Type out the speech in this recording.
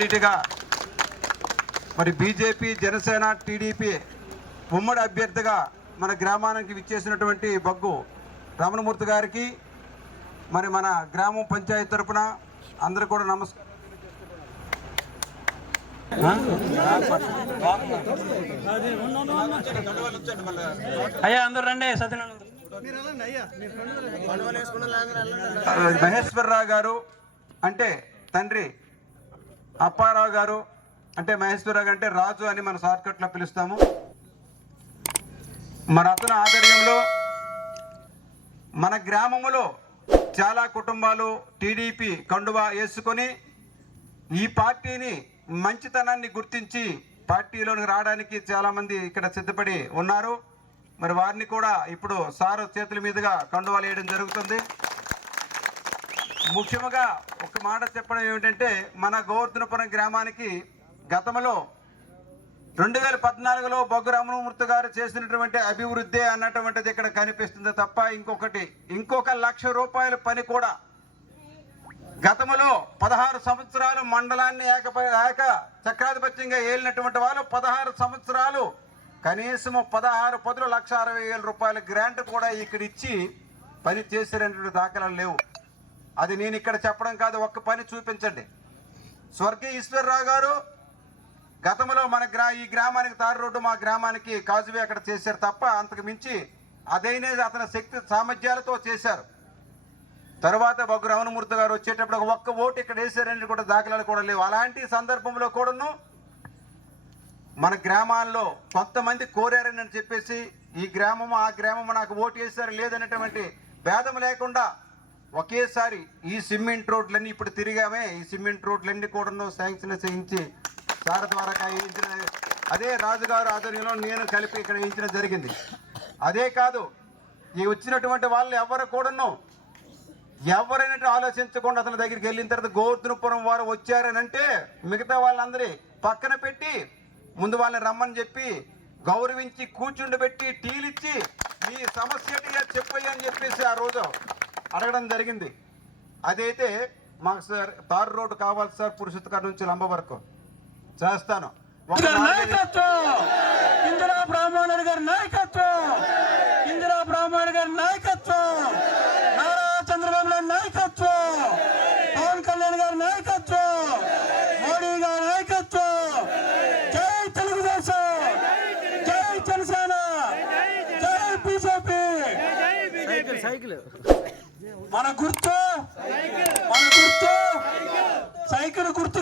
క్యాండిడేట్గా మరి BJP, Janasena, TDP ఉమ్మడి అభ్యర్థిగా మన గ్రామానికి విచ్చేసినటువంటి బొగ్గు రమణమూర్తి గారికి మరి మన గ్రామం పంచాయతీ తరఫున అందరూ కూడా నమస్కారం. అయ్యా అందరూ రండి. మహేశ్వరరావు గారు అంటే తండ్రి, అప్పారావు గారు అంటే మహేశ్వరరావు అంటే రాజు అని మన షార్ట్కట్లో పిలుస్తాము. మన అతని ఆధ్వర్యంలో మన గ్రామంలో చాలా కుటుంబాలు టీడీపీ కండువా వేసుకొని ఈ పార్టీని మంచితనాన్ని గుర్తించి పార్టీలోకి రావడానికి చాలామంది ఇక్కడ సిద్ధపడి ఉన్నారు. మరి వారిని కూడా ఇప్పుడు సారు చేతుల మీదుగా కండువాలు వేయడం జరుగుతుంది. ముఖ్యంగా ఒక మాట చెప్పడం ఏమిటంటే మన గోవర్ధనపురం గ్రామానికి గతంలో 2014లో బొగ్గు రమణమూర్తి గారు చేసినటువంటి అభివృద్ధి అన్నటువంటిది ఇక్కడ కనిపిస్తుంది తప్ప ఇంకొక 1,00,000 రూపాయల పని కూడా గతంలో 16 సంవత్సరాలు మండలాన్ని ఏక చక్రాధిపత్యంగా ఏలినటువంటి వాళ్ళు 16 సంవత్సరాలు కనీసం 16 పదులు 1,60,000 రూపాయల గ్రాంట్ కూడా ఇక్కడ ఇచ్చి పని చేసేటువంటి దాఖలాలు లేవు. అది నేను ఇక్కడ చెప్పడం కాదు, ఒక్క పని చూపించండి. స్వర్గీయ ఈశ్వరరావు గారు గతంలో మన ఈ గ్రామానికి తారు రోడ్డు, మా గ్రామానికి కాజువే అక్కడ చేశారు తప్ప అంతకు మించి అదైనా అతని శక్తి సామర్థ్యాలతో చేశారు. తర్వాత బొగ్గు రమణమూర్తి గారు వచ్చేటప్పుడు ఒక్క ఓటు ఇక్కడ వేసారని కూడా దాఖలాలు కూడా లేవు. అలాంటి సందర్భంలో కూడాను మన గ్రామాల్లో కొంతమంది కోరారని చెప్పేసి ఈ గ్రామము ఆ గ్రామము నాకు ఓటు వేశారు లేదనేటువంటి భేదం లేకుండా ఒకేసారి ఈ సిమెంట్ రోడ్లన్నీ ఇప్పుడు తిరిగామే, ఈ సిమెంట్ రోడ్లన్నీ కూడాను శాంక్షన్ చేయించి సార్ ద్వారా వేయించిన, అదే రాజుగారు ఆధ్వర్యంలో నేను కలిపి ఇక్కడ వేయించడం జరిగింది. అదే కాదు, ఈ వచ్చినటువంటి వాళ్ళు ఎవరు కూడాను ఎవరైనా ఆలోచించకుండా అతని దగ్గరికి వెళ్ళిన తర్వాత గోవర్ధనపురం వారు వచ్చారనంటే మిగతా వాళ్ళందరి పక్కన పెట్టి ముందు వాళ్ళని రమ్మని చెప్పి గౌరవించి కూర్చుండబెట్టి టీలిచ్చి ఈ సమస్య చెప్పయ్య అని చెప్పేసి ఆ రోజు అడగడం జరిగింది. అదైతే మాకు సార్ తారు రోడ్డు కావాలి సార్, పురుషోత్తకర్ నుంచి లంబ వరకు చేస్తాను. ఇందిరా బ్రాహ్మణుడు గారి నాయకత్వం, ఇందిరా బ్రాహ్మణుడు గారి నాయకత్వం, నారా చంద్రబాబు నాయుడు నాయకత్వం, పవన్ కళ్యాణ్ గారి నాయకత్వం, మోడీ గారి నాయకత్వం. జై తెలుగుదేశం, జై జనసేన, జై బీజేపీ. మన గుర్తు సైకిల్ గుర్తు